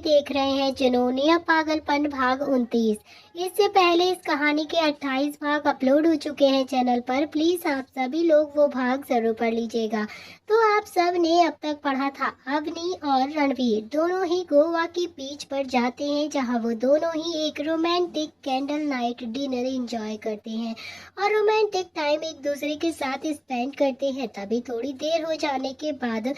देख रहे हैं जुनूनिया पागलपन भाग 29। इससे पहले इस कहानी के 28 भाग अपलोड हो चुके हैं चैनल पर। प्लीज आप सभी लोग वो भाग जरूर पढ़ लीजिएगा। तो आप सब ने अब तक पढ़ा था अवनी और रणवीर दोनों ही गोवा की बीच पर जाते हैं, जहां वो दोनों ही एक romantic candle night dinner enjoy करते हैं और रोमांटिक टाइम एक दूसरे के साथ स्पेंड करते हैं। तभी थोड़ी देर हो जाने के बाद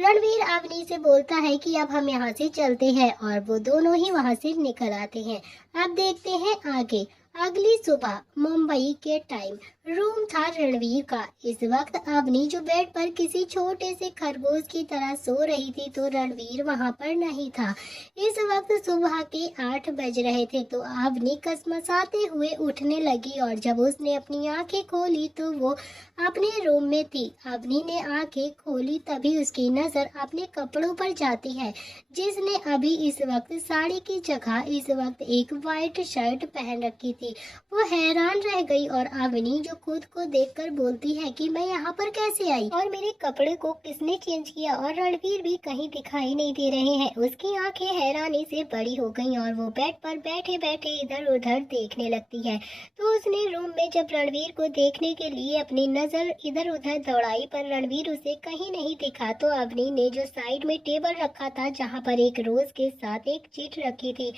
रणवीर अवनी से बोलता है कि अब हम यहाँ से चलते हैं और वो दोनों ही वहाँ से निकल आते हैं। अब देखते हैं आगे। अगली सुबह मुंबई के टाइम रूम था रणवीर का। इस वक्त अवनी जो बेड पर किसी छोटे से खरगोश की तरह सो रही थी, तो रणवीर वहाँ पर नहीं था। इस वक्त सुबह के 8 बज रहे थे, तो अवनी कसमसाते हुए उठने लगी और जब उसने अपनी आंखें खोली तो वो अपने रूम में थी। अवनी ने आंखें खोली तभी उसकी नजर अपने कपड़ों पर जाती है, जिसने अभी इस वक्त साड़ी की जगह इस वक्त एक वाइट शर्ट पहन रखी थी। वो हैरान रह गई और अवनी जो खुद को देखकर बोलती है कि मैं यहाँ पर कैसे आई और मेरे कपड़े को किसने चेंज किया, और रणवीर भी कहीं दिखाई नहीं दे रहे हैं। उसकी आंखें हैरानी से बड़ी हो गईं और वो बेड पर बैठे बैठे इधर उधर देखने लगती है। तो उसने रूम में जब रणवीर को देखने के लिए अपनी नजर इधर उधर दौड़ाई, पर रणवीर उसे कहीं नहीं दिखा। तो अवनी ने जो साइड में टेबल रखा था, जहाँ पर एक रोज के साथ एक चिट रखी थी,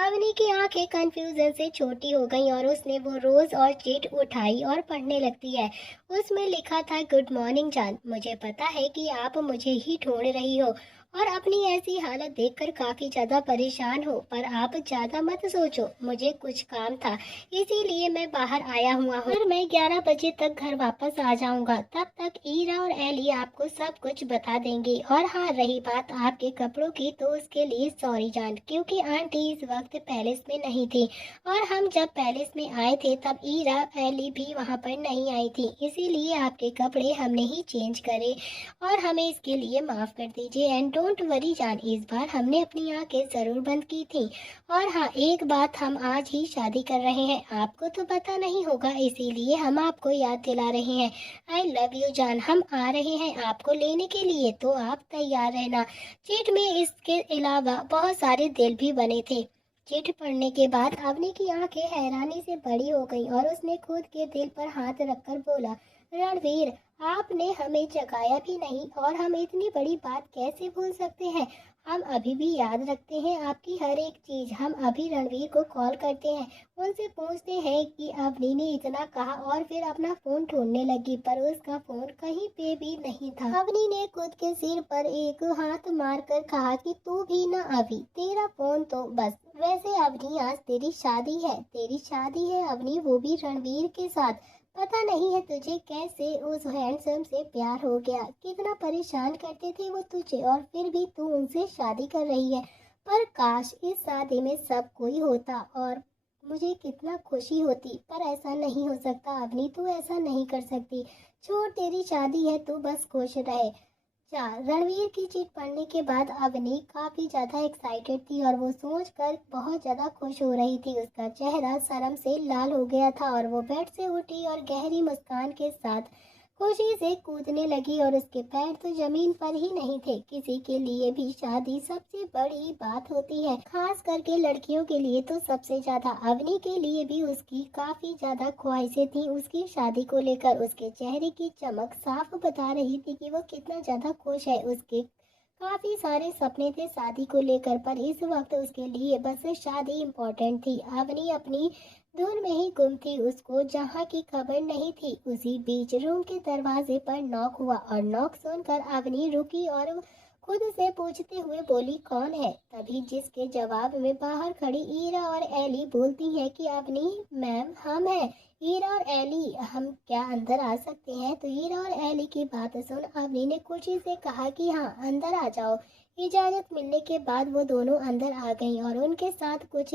अवनी की आंखें कंफ्यूजन से छोटी हो गई और उसने वो रोज और चिट उठाई और पढ़ने लगती है। उसमें लिखा था, गुड मॉर्निंग जान, मुझे पता है कि आप मुझे ही ढूंढ रही हो और अपनी ऐसी हालत देखकर काफी ज्यादा परेशान हो, पर आप ज्यादा मत सोचो, मुझे कुछ काम था इसीलिए मैं बाहर आया हुआ हूँ और मैं 11 बजे तक घर वापस आ जाऊंगा। तब तक ईरा और एली आपको सब कुछ बता देंगे। और हाँ, रही बात आपके कपड़ों की, तो उसके लिए सॉरी जान, क्योंकि आंटी इस वक्त पैलेस में नहीं थी और हम जब पैलेस में आए थे तब ईरा एली भी वहाँ पर नहीं आई थी, इसीलिए आपके कपड़े हमने ही चेंज करे और हमें इसके लिए माफ कर दीजिए। एंड डोंट वरी जान, इस बार हमने अपनी आंखें जरूर बंद की थी। और हाँ, एक बात, हम आज ही शादी कर रहे हैं, आपको तो पता नहीं होगा, इसीलिए हम आपको याद दिला रहे हैं। आई लव यू जान, हम आ रहे हैं आपको लेने के लिए, तो आप तैयार रहना। चिट में इसके अलावा बहुत सारे दिल भी बने थे। चिट पढ़ने के बाद अवनी की आंखें हैरानी से बड़ी हो गईं और उसने खुद के दिल पर हाथ रखकर बोला, रणवीर, आपने हमें जगाया भी नहीं और हम इतनी बड़ी बात कैसे भूल सकते हैं। हम अभी भी याद रखते हैं आपकी हर एक चीज। हम अभी रणवीर को कॉल करते हैं, उनसे पूछते हैं कि अवनी ने इतना कहा, और फिर अपना फोन ढूंढने लगी, पर उसका फोन कहीं पे भी नहीं था। अवनी ने खुद के सिर पर एक हाथ मारकर कहा कि तू भी ना अभी, तेरा फोन तो बस। वैसे अवनी, आज तेरी शादी है अवनी, वो भी रणवीर के साथ। पता नहीं है तुझे कैसे उस हैंडसम से प्यार हो गया। कितना परेशान करते थे वो तुझे और फिर भी तू उनसे शादी कर रही है। पर काश इस शादी में सब कोई होता और मुझे कितना खुशी होती, पर ऐसा नहीं हो सकता अवनी, तू ऐसा नहीं कर सकती। छोड़, तेरी शादी है, तू बस खुश रहे। 4 रणवीर की चिट पढ़ने के बाद अवनी काफी ज्यादा एक्साइटेड थी और वो सोचकर बहुत ज्यादा खुश हो रही थी। उसका चेहरा शर्म से लाल हो गया था और वो बेड से उठी और गहरी मुस्कान के साथ खुशी से कूदने लगी और उसके पैर तो जमीन पर ही नहीं थे। किसी के लिए भी शादी सबसे बड़ी बात होती है, खास करके लड़कियों के लिए तो सबसे ज्यादा। अवनी के लिए भी उसकी काफी ज्यादा ख्वाहिशें थी उसकी शादी को लेकर। उसके चेहरे की चमक साफ बता रही थी कि वो कितना ज्यादा खुश है। उसके काफी सारे सपने थे शादी को लेकर, पर इस वक्त उसके लिए बस शादी इम्पोर्टेंट थी। अवनी अपनी धुन में ही गुम थी, उसको जहाँ की खबर नहीं थी। उसी बीच रूम के दरवाजे पर नॉक हुआ और नॉक सुनकर अवनी रुकी और खुद से पूछते हुए बोली, कौन है। तभी जिसके जवाब में बाहर खड़ी ईरा और एली बोलती है कि अवनी मैम, हम हैं ईरा और एली, हम क्या अंदर आ सकते हैं। तो ईरा और एली की बात सुन अवनी ने खुशी से कहा कि हाँ, अंदर आ जाओ। इजाजत मिलने के बाद वो दोनों अंदर आ गईं और उनके साथ कुछ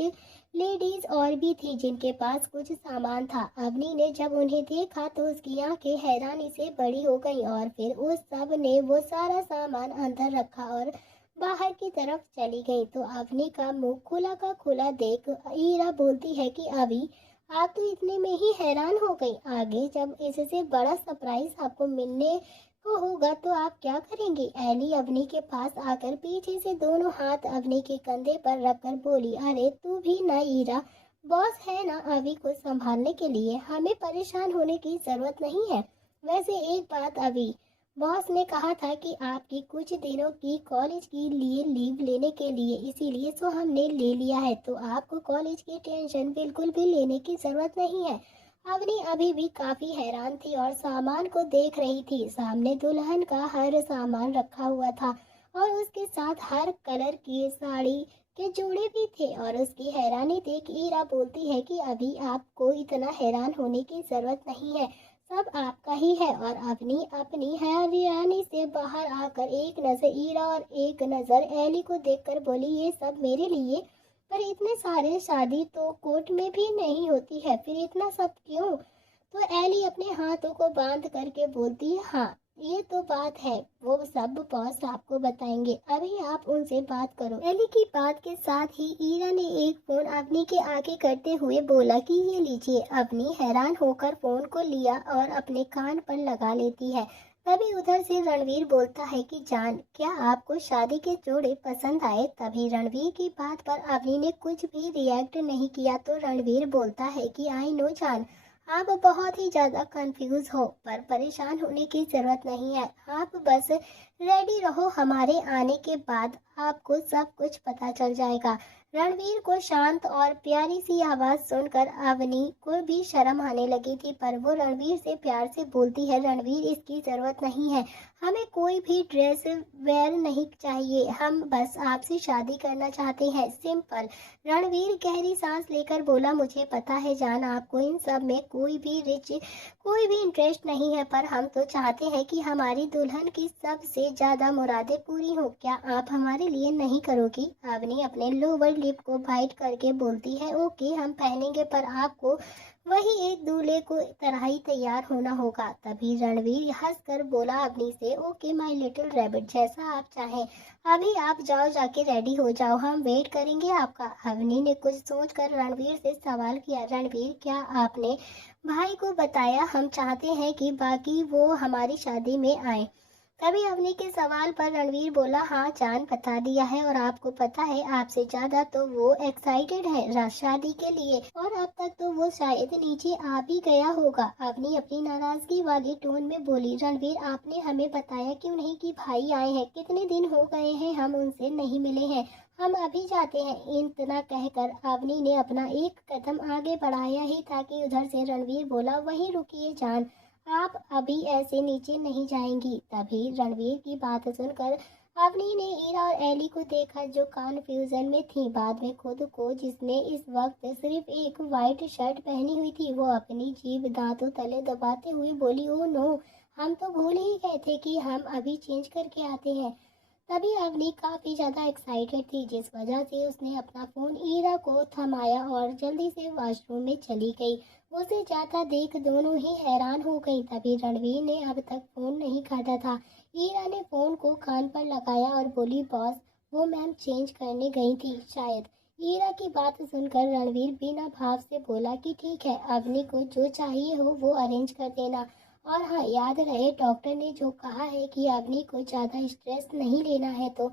लेडीज और भी थी जिनके पास कुछ सामान था। अवनी ने जब उन्हें देखा तो उसकी आंखें हैरानी से बड़ी हो गईं और फिर उस सब ने वो सारा सामान अंदर रखा और बाहर की तरफ चली गई। तो अवनी का मुंह खुला का खुला देख ईरा बोलती है कि अभी आप तो इतने में ही हैरान हो गई, आगे जब इससे बड़ा सरप्राइज आपको मिलने वो होगा तो आप क्या करेंगे? एली अवनी के पास आकर पीछे से दोनों हाथ अवनी के कंधे पर रखकर बोली, अरे तू भी ना ईरा, बॉस है ना अभी को संभालने के लिए, हमें परेशान होने की जरूरत नहीं है। वैसे एक बात अभी, बॉस ने कहा था कि आपकी कुछ दिनों की कॉलेज के लिए लीव लेने के लिए, इसीलिए तो हमने ले लिया है, तो आपको कॉलेज की टेंशन बिल्कुल भी लेने की जरूरत नहीं है। अवनी अभी भी काफी हैरान थी और सामान को देख रही थी। सामने दुल्हन का हर सामान रखा हुआ था और उसके साथ हर कलर की साड़ी के जोड़े भी थे। और उसकी हैरानी देख ईरा बोलती है कि अभी आपको इतना हैरान होने की जरूरत नहीं है, सब आपका ही है। और अवनी अपनी हैरानी से बाहर आकर एक नजर ईरा और एक नजर एली को देखकर बोली, ये सब मेरे लिए? पर इतने सारे शादी तो कोर्ट में भी नहीं होती है, फिर इतना सब क्यों? तो एली अपने हाथों को बांध करके बोलती है, हाँ ये तो बात है, वो सब बॉस आपको बताएंगे, अभी आप उनसे बात करो। एली की बात के साथ ही ईरा ने एक फोन अवनी के आगे करते हुए बोला कि ये लीजिए। अवनी हैरान होकर फोन को लिया और अपने कान पर लगा लेती है। तभी उधर से रणवीर बोलता है कि जान, क्या आपको शादी के जोड़े पसंद आए? तभी रणवीर की बात पर अवनी ने कुछ भी रिएक्ट नहीं किया तो रणवीर बोलता है कि आई नो जान, आप बहुत ही ज्यादा कंफ्यूज हो, पर परेशान होने की जरूरत नहीं है, आप बस रेडी रहो, हमारे आने के बाद आपको सब कुछ पता चल जाएगा। रणवीर को शांत और प्यारी सी आवाज सुनकर अवनी को भी शर्म आने लगी थी, पर वो रणवीर से प्यार से बोलती है, रणवीर इसकी जरूरत नहीं है, हमें कोई भी ड्रेस वेयर नहीं चाहिए, हम बस आपसे शादी करना चाहते हैं, सिंपल। रणवीर गहरी सांस लेकर बोला, मुझे पता है जान, आपको इन सब में कोई भी इंटरेस्ट नहीं है, पर हम तो चाहते हैं कि हमारी दुल्हन की सबसे ज्यादा मुरादें पूरी हो, क्या आप हमारे लिए नहीं करोगी? अवनी अपने लोअर लिप को बाइट करके बोलती है, ओके हम पहनेंगे, पर आपको वही एक दूल्हे को तरह ही तैयार होना होगा। तभी रणवीर हंसकर बोला अवनी से, ओके माय लिटिल रैबिट, जैसा आप चाहें, अभी आप जाओ, जाके रेडी हो जाओ, हम वेट करेंगे आपका। अवनी ने कुछ सोचकर रणवीर से सवाल किया, रणवीर क्या आपने भाई को बताया? हम चाहते हैं कि बाकी वो हमारी शादी में आए। तभी अवनी के सवाल पर रणवीर बोला, हाँ जान बता दिया है, और आपको पता है आपसे ज्यादा तो वो एक्साइटेड है शादी के लिए, और अब तक तो वो शायद नीचे आ भी गया होगा। अवनी अपनी नाराजगी वाली टोन में बोली, रणवीर आपने हमें बताया क्यों नहीं कि भाई आए हैं? कितने दिन हो गए हैं हम उनसे नहीं मिले हैं, हम अभी जाते हैं। इतना कहकर अवनी ने अपना एक कदम आगे बढ़ाया ही था कि उधर से रणवीर बोला, वहीं रुकिए जान, आप अभी ऐसे नीचे नहीं जाएंगी। तभी रणवीर की बात सुनकर अवनी ने ईरा और एली को देखा जो कन्फ्यूजन में थी। बाद में खुद को, जिसने इस वक्त सिर्फ एक वाइट शर्ट पहनी हुई थी, वो अपनी जीभ दांतों तले दबाते हुए बोली, ओ नो, हम तो भूल ही गए थे कि हम अभी चेंज करके आते हैं। तभी अवनी काफी ज्यादा एक्साइटेड थी, जिस वजह से उसने अपना फोन ईरा को थमाया और जल्दी से वॉशरूम में चली गई। उसे जाता देख दोनों ही हैरान हो गई। तभी रणवीर ने अब तक फोन नहीं काटा था। ईरा ने फोन को कान पर लगाया और बोली, बॉस वो मैम चेंज करने गई थी शायद। ईरा की बात सुनकर रणवीर बिना भाव से बोला कि ठीक है, अवनी को जो चाहिए हो वो अरेंज कर देना, और हाँ याद रहे डॉक्टर ने जो कहा है कि अवनी को ज़्यादा स्ट्रेस नहीं लेना है, तो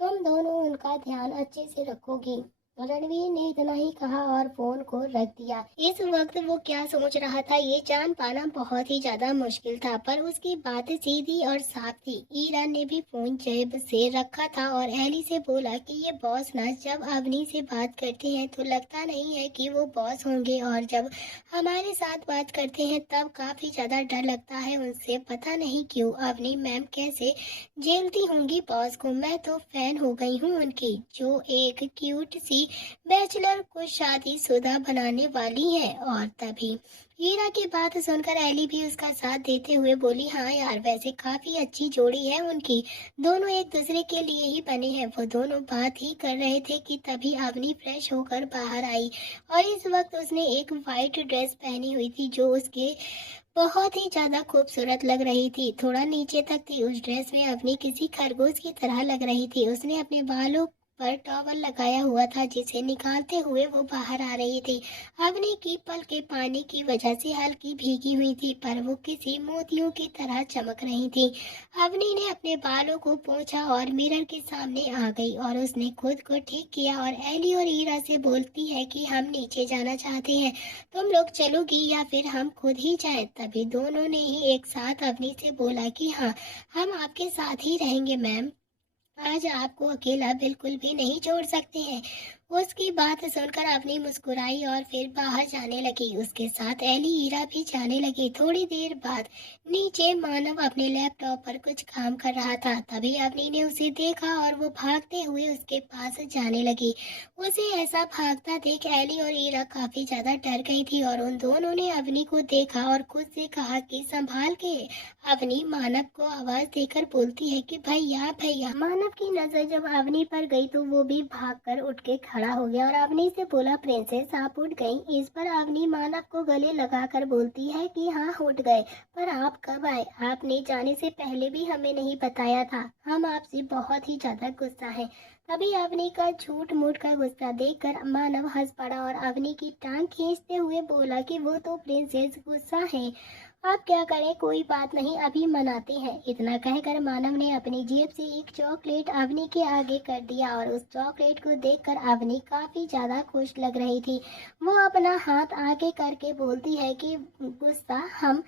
तुम दोनों उनका ध्यान अच्छे से रखोगी। तो रणवीर ने इतना ही कहा और फोन को रख दिया। इस वक्त वो क्या सोच रहा था ये जान पाना बहुत ही ज्यादा मुश्किल था, पर उसकी बात सीधी और साफ थी। ईरा ने भी फोन जेब से रखा था और एली से बोला कि ये बॉस ना जब अवनी से बात करते हैं तो लगता नहीं है कि वो बॉस होंगे, और जब हमारे साथ बात करते हैं तब काफी ज्यादा डर लगता है उनसे, पता नहीं क्यों। अवनी मैम कैसे झेलती होंगी बॉस को, मैं तो फैन हो गई हूँ उनकी, जो एक क्यूट सी बैचलर को शादीशुदा बनाने वाली है। और तभी हीरा की बात सुनकर एली भी उसका साथ देते हुए बोली, हाँ यार वैसे काफी अच्छी जोड़ी है उनकी, दोनों एक दूसरे के लिए ही बने हैं। वो दोनों बात ही कर रहे थे कि तभी अवनी फ्रेश होकर बाहर आई और इस वक्त उसने एक वाइट ड्रेस पहनी हुई थी जो उसके बहुत ही ज्यादा खूबसूरत लग रही थी। थोड़ा नीचे तक थी। उस ड्रेस में अवनी किसी खरगोश की तरह लग रही थी। उसने अपने बालों पर टॉवल लगाया हुआ था जिसे निकालते हुए वो बाहर आ रही थी। अवनी की पलकें पानी की वजह से हल्की भीगी हुई थी पर वो किसी मोतियों की तरह चमक रही थी। अवनी ने अपने बालों को पोंछा और मिरर के सामने आ गई और उसने खुद को ठीक किया और एली और ईरा से बोलती है कि हम नीचे जाना चाहते हैं, तुम लोग चलोगी या फिर हम खुद ही जाएं। तभी दोनों ने ही एक साथ अवनी से बोला कि हाँ, हम आपके साथ ही रहेंगे मैम, आज आपको अकेला बिल्कुल भी नहीं छोड़ सकते हैं। उसकी बात सुनकर अवनी मुस्कुराई और फिर बाहर जाने लगी। उसके साथ एली ईरा भी जाने लगी। थोड़ी देर बाद नीचे मानव अपने लैपटॉप पर कुछ काम कर रहा था। तभी अवनी ने उसे देखा और वो भागते हुए उसके पास जाने लगी। उसे ऐसा भागता देख एली और ईरा काफी ज्यादा डर गई थी और उन दोनों ने अवनी को देखा और खुद से कहा कि संभाल के। अवनी मानव को आवाज देकर बोलती है कि भैया भैया। मानव की नजर जब अवनी पर गई तो वो भी भागकर उठ के खड़ा हो गया और अवनी से बोला, प्रिंसेस आप उठ गई। इस पर अवनी मानव को गले लगाकर बोलती है कि हाँ उठ गए, पर आप कब आए? आपने जाने से पहले भी हमें नहीं बताया था। हम आपसे बहुत ही ज्यादा गुस्सा है। तभी अवनी का झूठ मूठ का गुस्सा देखकर मानव हंस पड़ा और अवनी की टांग खींचते हुए बोला कि वो तो प्रिंसेस गुस्सा है, आप क्या करें, कोई बात नहीं, अभी मनाते हैं। इतना कहकर मानव ने अपनी जेब से एक चॉकलेट अवनी के आगे कर दिया और उस चॉकलेट को देखकर अवनी काफी ज्यादा खुश लग रही थी। वो अपना हाथ आगे करके बोलती है कि गुस्सा हम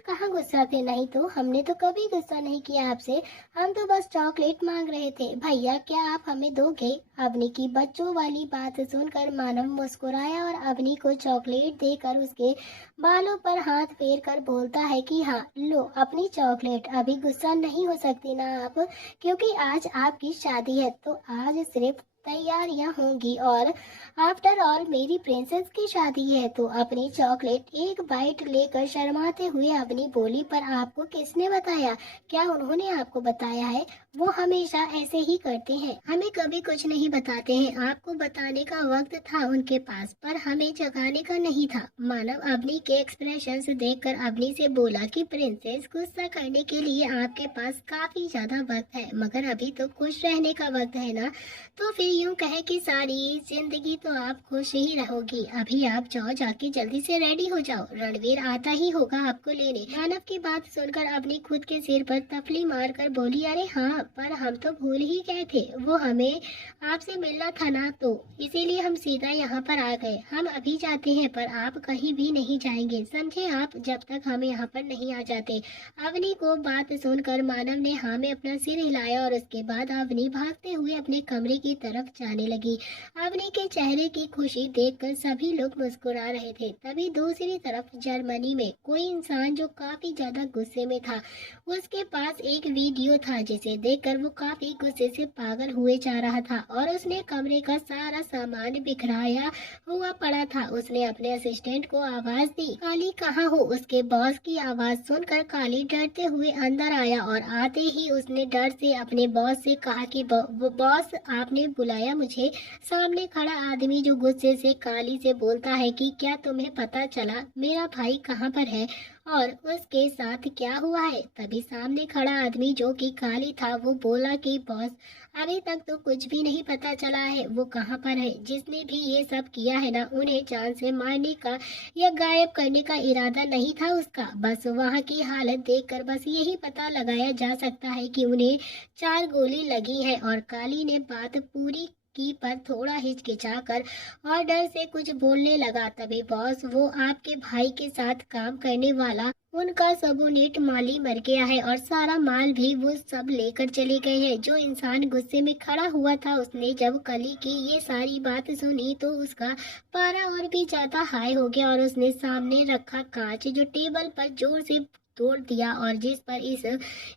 कहाँ गुस्सा थे? नहीं तो हमने तो कभी गुस्सा नहीं किया आपसे, हम तो बस चॉकलेट मांग रहे थे। भैया क्या आप हमें दोगे? अवनी की बच्चों वाली बात सुनकर मानव मुस्कुराया और अवनी को चॉकलेट देकर उसके बालों पर हाथ फेर कर बोलता है कि हाँ लो अपनी चॉकलेट, अभी गुस्सा नहीं हो सकती ना आप, क्योंकि आज आपकी शादी है तो आज सिर्फ तैयारियां होंगी और आफ्टर ऑल मेरी प्रिंसेस की शादी है। तो अपनी चॉकलेट एक बाइट लेकर शर्माते हुए अवनी बोली, पर आपको किसने बताया? क्या उन्होंने आपको बताया है? वो हमेशा ऐसे ही करते हैं, हमें कभी कुछ नहीं बताते हैं। आपको बताने का वक्त था उनके पास पर हमें जगाने का नहीं था। मानव अवनी के एक्सप्रेशन देखकर अवनी से बोला कि प्रिंसेस गुस्सा करने के लिए आपके पास काफी ज्यादा वक्त है, मगर अभी तो खुश रहने का वक्त है ना, तो फिर यूं कहे कि सारी जिंदगी तो आप खुश ही रहोगी। अभी आप जाओ, जाके जल्दी से रेडी हो जाओ, रणवीर आता ही होगा आपको लेने। मानव की बात सुनकर अवनी खुद के सिर पर तफली मारकर बोली, अरे हाँ, पर हम तो भूल ही गए थे, वो हमें आपसे मिलना था ना, तो इसीलिए हम सीधा यहाँ पर आ गए। हम अभी जाते हैं पर आप कहीं भी नहीं जाएंगे, समझे आप, जब तक हम यहाँ पर नहीं आ जाते। अवनी को बात सुनकर मानव ने हाँ में अपना सिर हिलाया और उसके बाद अवनी भागते हुए अपने कमरे की तरफ जाने लगी। अवनी के चेहरे की खुशी देखकर सभी लोग मुस्कुरा रहे थे। तभी दूसरी तरफ जर्मनी में कोई इंसान जो काफी ज्यादा गुस्से में था, उसके पास एक वीडियो था जिसे देखकर वो काफी गुस्से से पागल हुए जा रहा था और उसने कमरे का सारा सामान बिखराया हुआ पड़ा था। उसने अपने असिस्टेंट को आवाज दी, काली कहाँ हो? उसके बॉस की आवाज सुनकर काली डरते हुए अंदर आया और आते ही उसने डर से अपने बॉस से कहा कि बॉस आपने बुलाया मुझे? सामने खड़ा आदमी जो गुस्से से काली से बोलता है कि क्या तुम्हें पता चला मेरा भाई कहाँ पर है और उसके साथ क्या हुआ है? तभी सामने खड़ा आदमी जो कि काली था वो बोला कि बॉस अभी तक तो कुछ भी नहीं पता चला है वो कहाँ पर है। जिसने भी ये सब किया है ना, उन्हें जान से मारने का या गायब करने का इरादा नहीं था उसका। बस वहाँ की हालत देखकर बस यही पता लगाया जा सकता है कि उन्हें 4 गोली लगी है। और काली ने बात पूरी की पर थोड़ा हिचकिचाकर और डर से कुछ बोलने लगा। तभी बॉस, वो आपके भाई के साथ काम करने वाला उनका सबोनेट माली मर गया है और सारा माल भी वो सब लेकर चले गए हैं। जो इंसान गुस्से में खड़ा हुआ था उसने जब कली की ये सारी बात सुनी तो उसका पारा और भी ज्यादा हाई हो गया और उसने सामने रखा कांच जो टेबल पर जोर से तोड़ दिया और जिस पर इस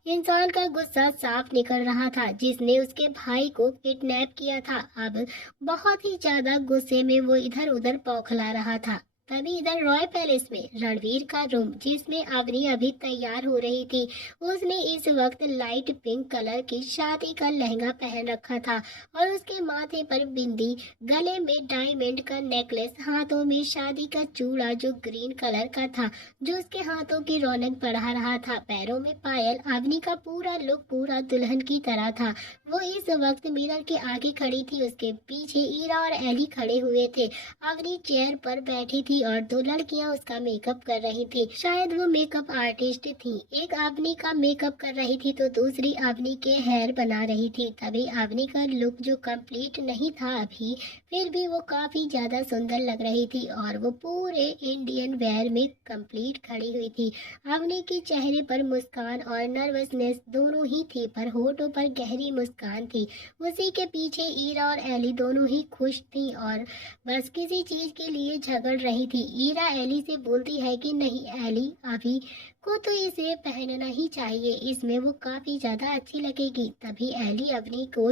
इंसान का गुस्सा साफ निकल रहा था जिसने उसके भाई को किडनैप किया था। अब बहुत ही ज्यादा गुस्से में वो इधर उधर बौखला रहा था। तभी इधर रॉय पैलेस में रणवीर का रूम, जिसमें अवनी अभी तैयार हो रही थी। उसने इस वक्त लाइट पिंक कलर की शादी का लहंगा पहन रखा था और उसके माथे पर बिंदी, गले में डायमंड का नेकलेस, हाथों में शादी का चूड़ा जो ग्रीन कलर का था, जो उसके हाथों की रौनक बढ़ा रहा था। पैरों में पायल। अवनी का पूरा लुक पूरा दुल्हन की तरह था। वो इस वक्त मिरर के आगे खड़ी थी। उसके पीछे ईरा और एली खड़े हुए थे। अवनी चेयर पर बैठी थी और दो लड़कियां उसका मेकअप कर रही थी। शायद वो मेकअप आर्टिस्ट थी। एक अवनी का मेकअप कर रही थी तो दूसरी अवनी के हेयर बना रही थी। तभी अवनी का लुक जो कंप्लीट नहीं था अभी, फिर भी वो काफी ज्यादा सुंदर लग रही थी और वो पूरे इंडियन वेयर में कंप्लीट खड़ी हुई थी। अवनी के चेहरे पर मुस्कान और नर्वसनेस दोनों ही थी, पर होठों पर गहरी मुस्कान थी। उसी के पीछे ईरा और एली दोनों ही खुश थी और बस किसी चीज के लिए झगड़ रही थी। ईरा एली से बोलती है कि नहीं एली, अभी को तो इसे पहनना ही चाहिए, इसमें वो काफी ज्यादा अच्छी लगेगी। तभी एली अवनी को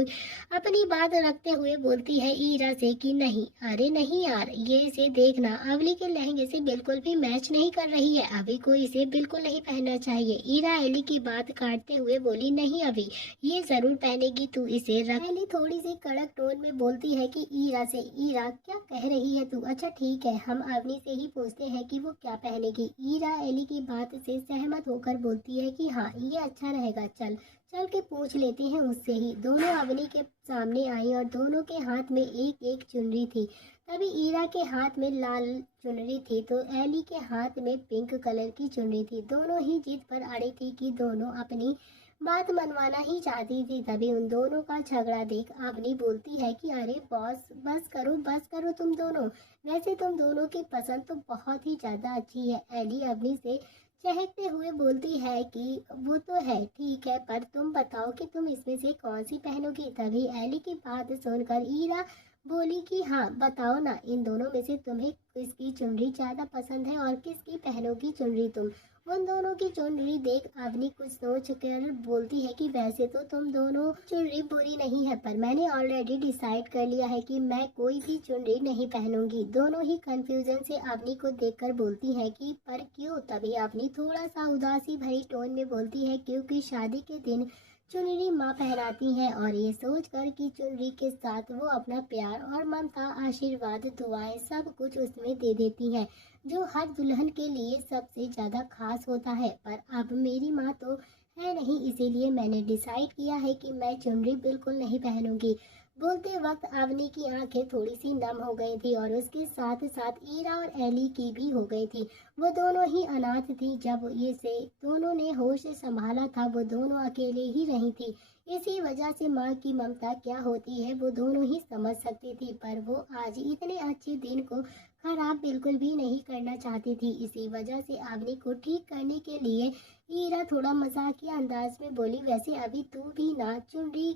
अपनी बात रखते हुए बोलती है ईरा से कि नहीं, अरे नहीं यार, ये इसे देखना, अवली के लहंगे से बिल्कुल भी मैच नहीं कर रही है, अभी को इसे बिल्कुल नहीं पहनना चाहिए। ईरा एली की बात काटते हुए बोली नहीं अभी, ये जरूर पहनेगी, तू इसे रख। एली थोड़ी सी कड़क टोन में बोलती है कि ईरा से, ईरा क्या कह रही है तू? अच्छा ठीक है, हम अवनी से ही पूछते हैं कि वो क्या पहनेगी। ईरा एली की बात से सहमत होकर बोलती है कि हाँ ये अच्छा रहेगा, चल चल के पूछ लेते हैं उससे ही। दोनों अवनी के सामने आई और दोनों के हाथ में एक एक चुनरी थी। तभी ईरा के हाथ में लाल चुनरी थी तो एली के हाथ में पिंक कलर की चुनरी थी। दोनों ही जिद पर अड़ी थी कि दोनों अपनी बात मनवाना ही चाहती थी। तभी उन दोनों का झगड़ा देख अवनी बोलती है कि अरे बॉस, बस करो तुम दोनों, वैसे तुम दोनों की पसंद तो बहुत ही ज्यादा अच्छी है। एली अवनी से चहकते हुए बोलती है कि वो तो है ठीक है, पर तुम बताओ कि तुम इसमें से कौन सी पहनोगी। तभी एली की बात सुनकर ईरा बोली कि हाँ बताओ ना, इन दोनों में से तुम्हें किसकी चुनरी ज्यादा पसंद है और किसकी पहनोगी चुनरी तुम। उन दोनों की चुनरी देख अवनी कुछ सोच कर बोलती है कि वैसे तो तुम दोनों चुनरी बुरी नहीं है, पर मैंने ऑलरेडी डिसाइड कर लिया है कि मैं कोई भी चुनरी नहीं पहनूंगी। दोनों ही कंफ्यूजन से अवनी को देखकर बोलती है कि पर क्यों। तभी अवनी थोड़ा सा उदासी भरी टोन में बोलती है क्योंकि शादी के दिन चुनरी माँ पहनाती है और ये सोचकर कि चुनरी के साथ वो अपना प्यार और ममता, आशीर्वाद, दुआएं सब कुछ उसमें दे देती है, जो हर दुल्हन के लिए सबसे ज्यादा खास होता है। पर अब मेरी माँ तो है नहीं, इसीलिए मैंने डिसाइड किया है कि मैं चुनरी बिल्कुल नहीं पहनूंगी। बोलते वक्त अवनी की आंखें थोड़ी सी नम हो गई थी और उसके साथ साथ ईरा और एली की भी हो गई थी। वो दोनों ही अनाथ थी। जब ये से दोनों ने होश संभाला था वो दोनों अकेले ही रही थी। इसी वजह से माँ की ममता क्या होती है वो दोनों ही समझ सकती थी, पर वो आज इतने अच्छे दिन को खराब बिल्कुल भी नहीं करना चाहती थी। इसी वजह से अवनी को ठीक करने के लिए ईरा थोड़ा मजाकिया अंदाज में बोली वैसे अभी तू भी ना चुनरी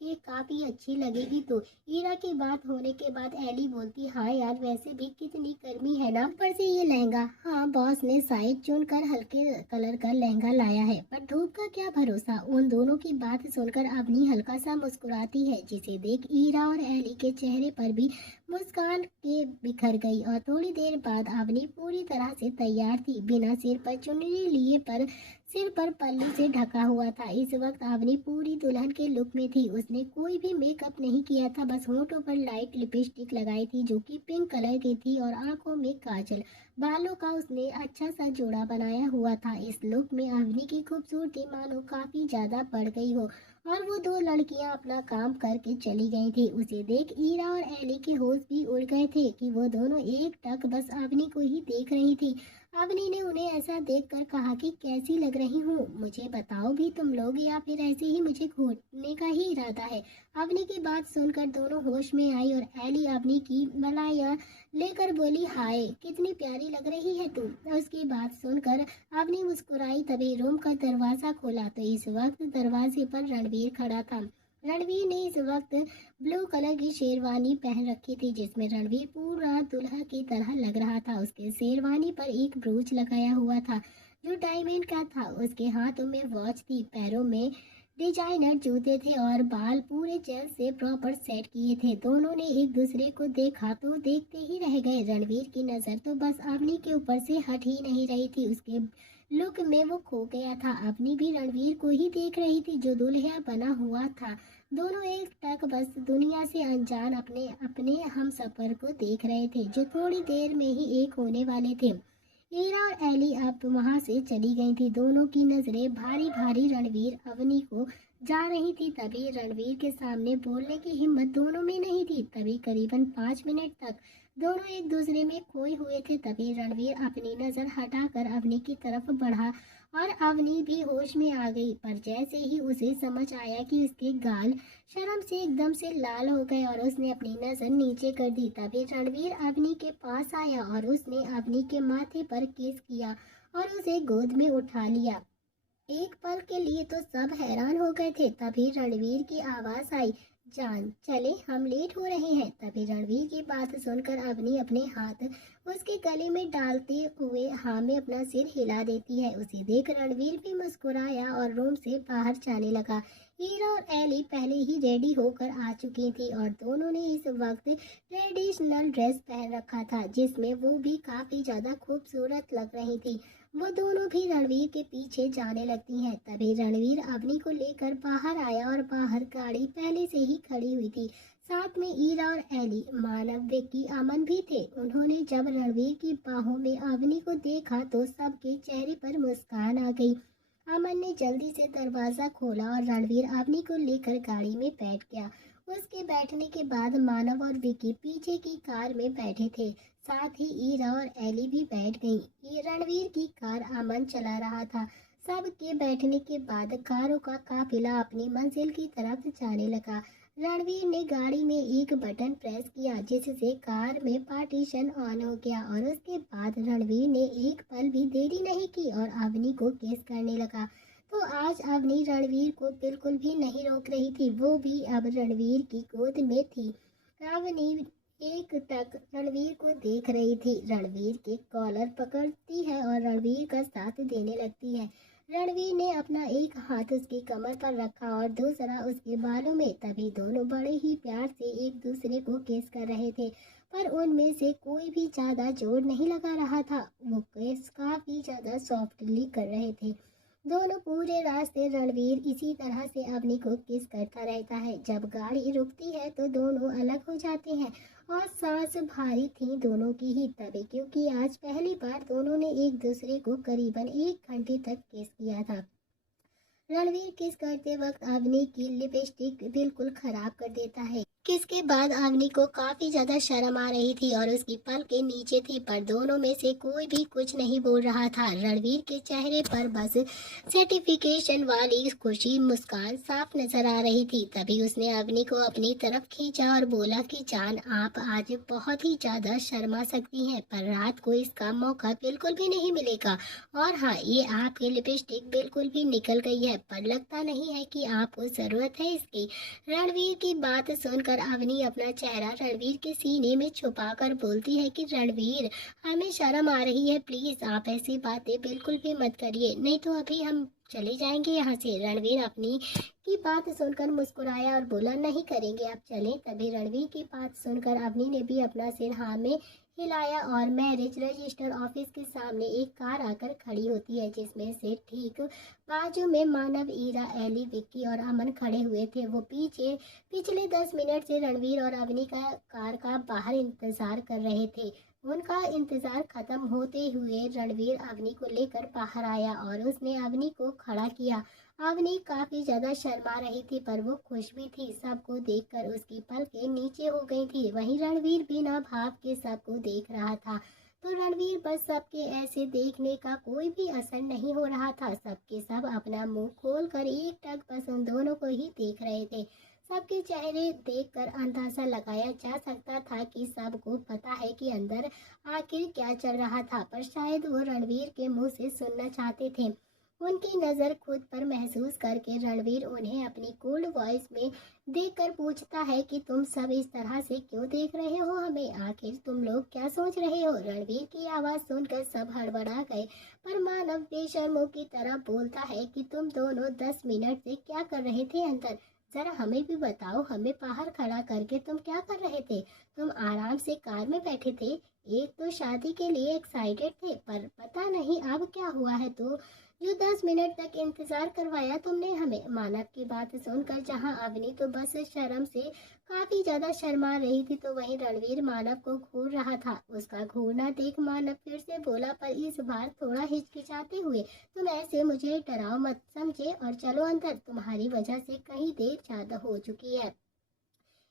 के काफी अच्छी लगेगी। तो ईरा की बात होने के बाद एली बोलती हाँ यार, वैसे भी कितनी गर्मी है ना, ऊपर से ये लहंगा, हाँ बॉस ने साइज चुनकर हल्के कलर का लहंगा लाया है, पर धूप का क्या भरोसा। उन दोनों की बात सुनकर अवनी हल्का सा मुस्कुराती है, जिसे देख ईरा और एली के चेहरे पर भी मुस्कान के बिखर गई और थोड़ी देर बाद अवनी पूरी तरह से तैयार थी, बिना सिर पर चुनरी लिए पर सिर पर पल्लू से ढका हुआ था। इस वक्त अवनी पूरी दुल्हन के लुक में थी। उसने कोई भी मेकअप नहीं किया था, बस होठों पर लाइट लिपस्टिक लगाई थी जो कि पिंक कलर की थी और आंखों में काजल। बालों का उसने अच्छा सा जोड़ा बनाया हुआ था। इस लुक में अवनी की खूबसूरती मानो काफी ज्यादा बढ़ गई हो और वो दो लड़कियां अपना काम करके चली गई थी। उसे देख ईरा और एली के होश भी उड़ गए थे कि वो दोनों एक टक बस अवनी को ही देख रही थी। अवनी ने उन्हें ऐसा देखकर कहा कि कैसी लग रही हूँ, मुझे बताओ भी तुम लोग, या फिर ऐसे ही मुझे घोटने का ही इरादा है। अवनी की बात सुनकर दोनों होश में आई और एली अवनी की मलाया लेकर बोली हाय कितनी प्यारी लग रही है तू। उसकी बात सुनकर अवनी मुस्कुराई। तभी रूम का दरवाजा खोला तो इस वक्त दरवाजे पर रणवीर खड़ा था। रणवीर ने इस वक्त ब्लू कलर की शेरवानी पहन रखी थी, जिसमें रणवीर पूरा दुल्हा की तरह लग रहा था। उसके शेरवानी पर एक ब्रूच लगाया हुआ था जो डायमंड का था। उसके हाथों में वॉच थी, पैरों में डिजाइनर जूते थे और बाल पूरे जेल से प्रॉपर सेट किए थे। दोनों ने एक दूसरे को देखा तो देखते ही रह गए। रणवीर की नजर तो बस अवनी के ऊपर से हट ही नहीं रही थी। उसके लुक में वो खो गया था। अवनी भी रणवीर को ही देख रही थी जो दुल्हा बना हुआ था। दोनों एक टक बस दुनिया से अनजान अपने अपने हम सफर को देख रहे थे जो थोड़ी देर में ही एक होने वाले थे। ईरा और एली अब वहां से चली गई थी। दोनों की नजरें भारी भारी रणवीर अवनी को जा रही थी। तभी रणवीर के सामने बोलने की हिम्मत दोनों में नहीं थी। तभी करीबन 5 मिनट तक दोनों एक दूसरे में खोए हुए थे। तभी रणवीर अपनी नजर हटाकर अवनी की तरफ बढ़ा और अवनी भी होश में आ गई। पर जैसे ही उसे समझ आया कि उसके गाल शर्म से एकदम से लाल हो गए और उसने अपनी नजर नीचे कर दी। तभी रणवीर अवनी के पास आया और उसने अवनी के माथे पर किस किया और उसे गोद में उठा लिया। एक पल के लिए तो सब हैरान हो गए थे। तभी रणवीर की आवाज आई, जान चले, हम लेट हो रहे हैं। तभी रणवीर की बात सुनकर अवनी अपने हाथ उसके गले में डालते हुए हाँ में अपना सिर हिला देती है। उसे देख रणवीर भी मुस्कुराया और रूम से बाहर जाने लगा। हीरा और एली पहले ही रेडी होकर आ चुकी थी और दोनों ने इस वक्त ट्रेडिशनल ड्रेस पहन रखा था जिसमें वो भी काफी ज्यादा खूबसूरत लग रही थी। वो दोनों भी रणवीर के पीछे जाने लगती हैं। तभी रणवीर अवनी को लेकर बाहर आया और बाहर गाड़ी पहले से ही खड़ी हुई थी। साथ में ईरा और एली, मानव, विक्की, अमन भी थे। उन्होंने जब रणवीर की बाहों में अवनी को देखा तो सबके चेहरे पर मुस्कान आ गई। अमन ने जल्दी से दरवाजा खोला और रणवीर अवनी को लेकर गाड़ी में बैठ गया। उसके बैठने के बाद मानव और विक्की पीछे की कार में बैठे थे। साथ ही ईरा और एली भी बैठ गईं। ये रणवीर की कार अमन चला रहा था। सबके बैठने के बाद कारों का काफिला अपनी मंजिल की तरफ जाने लगा। रणवीर ने गाड़ी में एक बटन प्रेस किया जिससे कार में पार्टीशन ऑन हो गया और उसके बाद रणवीर ने एक पल भी देरी नहीं की और अवनी को किस करने लगा। तो आज अवनी रणवीर को बिल्कुल भी नहीं रोक रही थी। वो भी अब रणवीर की गोद में थी। अवनी एक टक रणवीर को देख रही थी। रणवीर के कॉलर पकड़ती है और रणवीर का साथ देने लगती है। रणवीर ने अपना एक हाथ उसकी कमर पर रखा और दूसरा उसके बालों में। तभी दोनों बड़े ही प्यार से एक दूसरे को किस कर रहे थे पर उनमें से कोई भी ज्यादा जोर नहीं लगा रहा था। वो किस काफी ज्यादा सॉफ्टली कर रहे थे। दोनों पूरे रास्ते रणवीर इसी तरह से अवनी को किस करता रहता है। जब गाड़ी रुकती है तो दोनों अलग हो जाते हैं और सांस भारी थी दोनों की ही। तभी क्योंकि आज पहली बार दोनों ने एक दूसरे को करीबन 1 घंटे तक किस किया था। रणवीर किस करते वक्त अवनी की लिपस्टिक बिल्कुल खराब कर देता है। किस के बाद अवनी को काफी ज्यादा शर्म आ रही थी और उसकी पलकें नीचे थी पर दोनों में से कोई भी कुछ नहीं बोल रहा था। रणवीर के चेहरे पर बस सर्टिफिकेशन वाली खुशी मुस्कान साफ नजर आ रही थी। तभी उसने अवनी को अपनी तरफ खींचा और बोला कि जान, आप आज बहुत ही ज्यादा शर्मा सकती हैं पर रात को इसका मौका बिल्कुल भी नहीं मिलेगा। और हाँ, ये आपकी लिपस्टिक बिल्कुल भी निकल गई है पर लगता नहीं है कि आपको जरूरत है इसकी। रणवीर की बात सुनकर अवनी अपना चेहरा रणवीर के सीने में छुपाकर बोलती है कि रणवीर, हमें शर्म आ रही है, प्लीज आप ऐसी बातें बिल्कुल भी मत करिए, नहीं तो अभी हम चले जाएंगे यहाँ से। रणवीर अपनी की बात सुनकर मुस्कुराया और बोला, नहीं करेंगे, आप चलें। तभी रणवीर की बात सुनकर अवनी ने भी अपना सिर हाँ में हिलाया और मैरिज रजिस्टर ऑफिस के सामने एक कार आकर खड़ी होती है जिसमें से ठीक बाजू में मानव, ईरा, एली, विक्की और अमन खड़े हुए थे। वो पिछले 10 मिनट से रणवीर और अवनी का कार का बाहर इंतजार कर रहे थे। उनका इंतजार खत्म होते हुए रणवीर अवनी को लेकर बाहर आया और उसने अवनी को खड़ा किया। अवनी काफी ज्यादा शर्मा रही थी पर वो खुश भी थी। सबको देखकर उसकी पलकें नीचे हो गई थी। वहीं रणवीर बिना भाव के सबको देख रहा था। तो रणवीर बस सबके ऐसे देखने का कोई भी असर नहीं हो रहा था। सबके सब अपना मुंह खोलकर एक टक बस उन दोनों को ही देख रहे थे। सबके चेहरे देखकर अंदाजा लगाया जा सकता था कि सबको पता है कि अंदर आखिर क्या चल रहा था पर शायद वो रणवीर के मुंह से सुनना चाहते थे। उनकी नज़र खुद पर महसूस करके रणवीर उन्हें अपनी कोल्ड वॉइस में देखकर पूछता है कि तुम सब इस तरह से क्यों देख रहे हो हमें, आखिर तुम लोग क्या सोच रहे हो। रणवीर की आवाज़ सुनकर सब हड़बड़ा गए, पर मानव बेशर्मों की तरह बोलता है कि तुम दोनों 10 मिनट से क्या कर रहे थे अंदर, जरा हमें भी बताओ, हमें बाहर खड़ा करके तुम क्या कर रहे थे। तुम आराम से कार में बैठे थे, एक तो शादी के लिए एक्साइटेड थे, पर पता नहीं अब क्या हुआ है तो जो 10 मिनट तक इंतजार करवाया तुमने हमें। मानव की बात सुनकर जहां अवनी तो बस शर्म से काफी ज्यादा शर्मा रही थी, तो वहीं रणवीर मानव को घूर रहा था। उसका घूरना देख मानव फिर से बोला, पर इस बार थोड़ा हिचकिचाते हुए, तुम ऐसे मुझे डराओ मत समझे, और चलो अंदर, तुम्हारी वजह से कहीं देर ज्यादा हो चुकी है।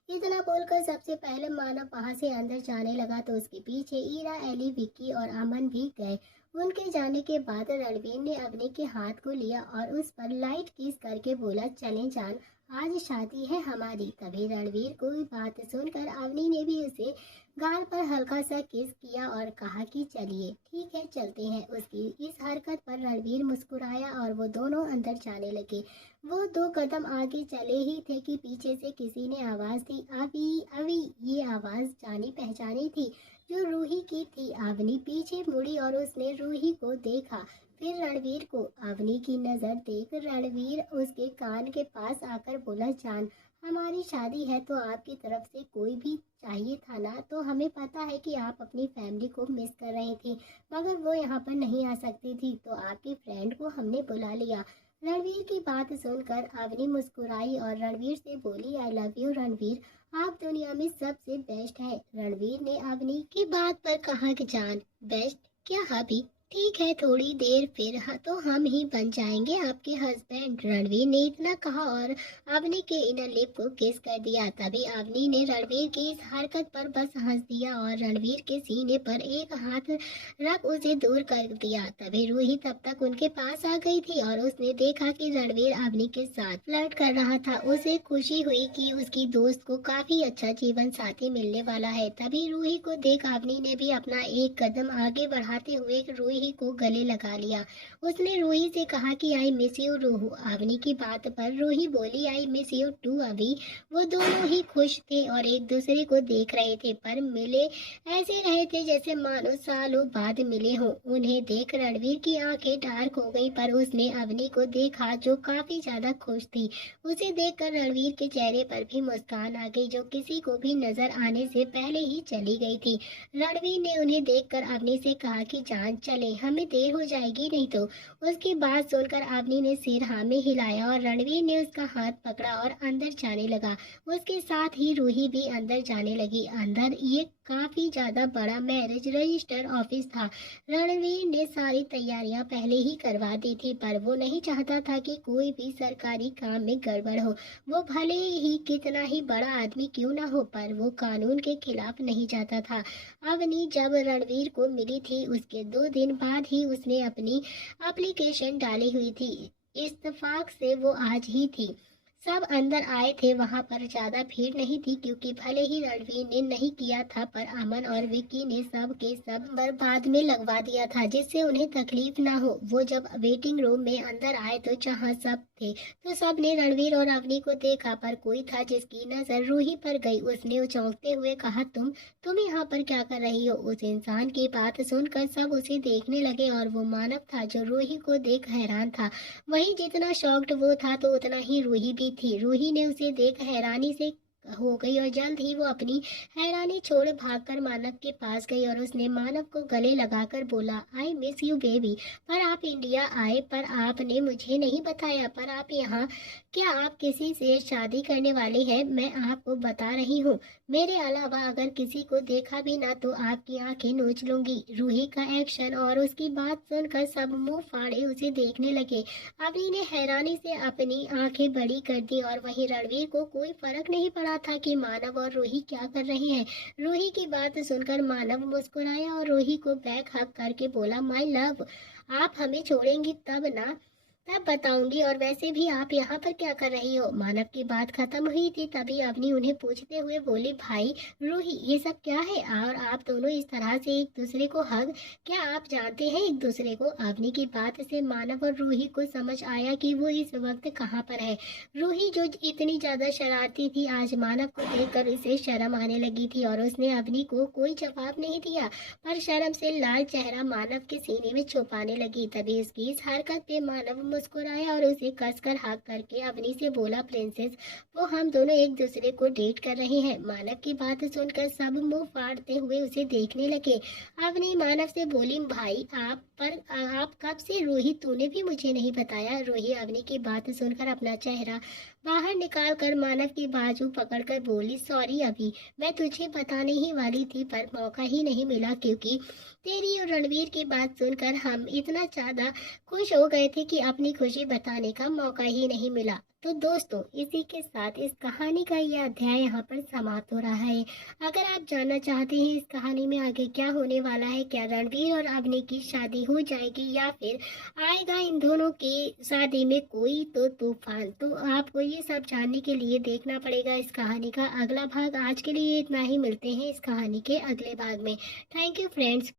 इतना बोलकर सबसे पहले मानव वहां से अंदर जाने लगा, तो उसके पीछे ईरा, एली, विक्की और अमन भी गए। उनके जाने के बाद रणवीर ने अवनी के हाथ को लिया और उस पर लाइट किस करके बोला, चलें जान, आज शादी है हमारी। तभी रणवीर को बात सुनकर अवनी ने भी उसे गाल पर हल्का सा किस किया और कहा कि चलिए ठीक है चलते हैं। उसकी इस हरकत पर रणवीर मुस्कुराया और वो दोनों अंदर जाने लगे। वो 2 कदम आगे चले ही थे कि पीछे से किसी ने आवाज दी, अभी अभी। ये आवाज जानी पहचानी थी, जो रूही की थी। अवनी पीछे मुड़ी और उसने रूही को देखा, फिर रणवीर को। अवनी की नजर देख रणवीर उसके कान के पास आकर बोला, जान, हमारी शादी है तो आपकी तरफ से कोई भी चाहिए था ना, तो हमें पता है कि आप अपनी फैमिली को मिस कर रही थी, मगर वो यहाँ पर नहीं आ सकती थी, तो आपकी फ्रेंड को हमने बुला लिया। रणवीर की बात सुनकर अवनी मुस्कुराई और रणवीर से बोली, आई लव यू रणवीर, आप दुनिया में सबसे बेस्ट है। रणवीर ने अवनी की बात पर कहा कि जान, बेस्ट क्या हबी, ठीक है थोड़ी देर फिर तो हम ही बन जाएंगे आपके हस्बैंड। रणवीर ने इतना कहा और अवनी के इनर लिप को किस कर दिया। तभी अवनी ने रणवीर की इस हरकत पर बस हंस दिया और रणवीर के सीने पर एक हाथ रख उसे दूर कर दिया। तभी रूही तब तक उनके पास आ गई थी और उसने देखा कि रणवीर अवनी के साथ फ्लर्ट कर रहा था। उसे खुशी हुई कि उसकी दोस्त को काफी अच्छा जीवन साथी मिलने वाला है। तभी रूही को देख अवनी ने भी अपना एक कदम आगे बढ़ाते हुए रूही को गले लगा लिया। उसने रूही से कहा कि I miss you rohu. Avani की बात पर रूही बोली, आई मिस यू टू अभी। वो दोनों ही खुश थे और एक दूसरे को देख रहे थे, पर मिले ऐसे रहे थे जैसे मानो सालों बाद मिले हों। उन्हें देख रणवीर की आंखें डार्क हो गई, पर उसने अवनी को देखा जो काफी ज्यादा खुश थी। उसे देखकर रणवीर के चेहरे पर भी मुस्कान आ गई, जो किसी को भी नजर आने से पहले ही चली गई थी। रणवीर ने उन्हें देखकर अवनी से कहा कि जान चले, हमें देर हो जाएगी नहीं तो। उसकी बात सुनकर अवनी ने सिर हाँ में हिलाया और रणवीर ने उसका हाथ पकड़ा और अंदर जाने लगा। उसके साथ ही रूही भी अंदर जाने लगी। अंदर ये काफी ज्यादा बड़ा मैरिज रजिस्टर ऑफिस था। रणवीर ने सारी तैयारियां पहले ही करवा दी थी, पर वो नहीं चाहता था कि कोई भी सरकारी काम में गड़बड़ हो। वो भले ही कितना ही बड़ा आदमी क्यों ना हो, पर वो कानून के खिलाफ नहीं जाता था। अवनी जब रणवीर को मिली थी उसके 2 दिन बाद ही उसने अपनी एप्लीकेशन डाली हुई थी। इत्तेफाक से वो आज ही थी। सब अंदर आए थे। वहां पर ज्यादा भीड़ नहीं थी, क्योंकि भले ही रणवीर ने नहीं किया था, पर अमन और विक्की ने सब के सब बर्बाद में लगवा दिया था, जिससे उन्हें तकलीफ ना हो। वो जब वेटिंग रूम में अंदर आए तो जहाँ सब थे, तो सब ने रणवीर और अवनी को देखा, पर कोई था जिसकी नजर रूही पर गई। उसने चौंकते हुए कहा, तुम यहाँ पर क्या कर रही हो। उस इंसान की बात सुनकर सब उसे देखने लगे और वो मानव था जो रूही को देख हैरान था। वहीं जितना शॉक्ड वो था तो उतना ही रूही भी थी। रूही ने उसे देख हैरानी से हो गई और जल्द ही वो अपनी हैरानी छोड़ भागकर मानव के पास गई और उसने मानव को गले लगाकर बोला, आई मिस यू बेबी, पर आप इंडिया आए पर आपने मुझे नहीं बताया, पर आप यहाँ क्या आप किसी से शादी करने वाले हैं। मैं आपको बता रही हूँ, मेरे अलावा अगर किसी को देखा भी ना तो आपकी आंखें नोच लूंगी। रूही का एक्शन और उसकी बात सुनकर सब मुंह फाड़े उसे देखने लगे। अवनी ने हैरानी से अपनी आंखें बड़ी कर दी और वहीं रणवीर को कोई फर्क नहीं पड़ा था कि मानव और रूही क्या कर रहे हैं। रूही की बात सुनकर मानव मुस्कुराया और रूही को बैक हक करके बोला, माय लव, आप हमें छोड़ेंगी तब ना। तब बताऊंगी। और वैसे भी आप यहाँ पर क्या कर रही हो? मानव की बात खत्म हुई थी तभी अवनी उन्हें पूछते हुए बोली, भाई रूही ये सब क्या है? और आप दोनों इस तरह से एक दूसरे को हग, क्या आप जानते हैं एक दूसरे को? अवनी की बात से मानव और रूही को समझ आया कि वो इस वक्त कहाँ पर है। रूही जो इतनी ज्यादा शरारती थी, आज मानव को देखकर उसे शर्म आने लगी थी और उसने अवनी को कोई जवाब नहीं दिया, पर शर्म से लाल चेहरा मानव के सीने में छुपाने लगी। तभी उसकी इस हरकत पे मानव मुस्कुराया और उसे कसकर हाथ करके अवनी से बोला, प्रिंसेस वो हम दोनों एक दूसरे को डेट कर रहे हैं। मानव की बात सुनकर सब मुंह फाड़ते हुए उसे देखने लगे। अवनी मानव से बोली, भाई आप कब से? रोहित तूने भी मुझे नहीं बताया। रोहित अवनी की बात सुनकर अपना चेहरा बाहर निकाल कर मानव की बाजू पकड़कर बोली, सॉरी अभी मैं तुझे बताने ही वाली थी पर मौका ही नहीं मिला, क्योंकि तेरी और रणवीर की बात सुनकर हम इतना ज्यादा खुश हो गए थे कि अपनी खुशी बताने का मौका ही नहीं मिला। तो दोस्तों इसी के साथ इस कहानी का यह अध्याय यहाँ पर समाप्त हो रहा है। अगर आप जानना चाहते हैं इस कहानी में आगे क्या होने वाला है, क्या रणवीर और अवनी की शादी हो जाएगी या फिर आएगा इन दोनों की शादी में कोई तो तूफान, तो आपको ये सब जानने के लिए देखना पड़ेगा इस कहानी का अगला भाग। आज के लिए इतना ही, मिलते हैं इस कहानी के अगले भाग में। Thank you friends.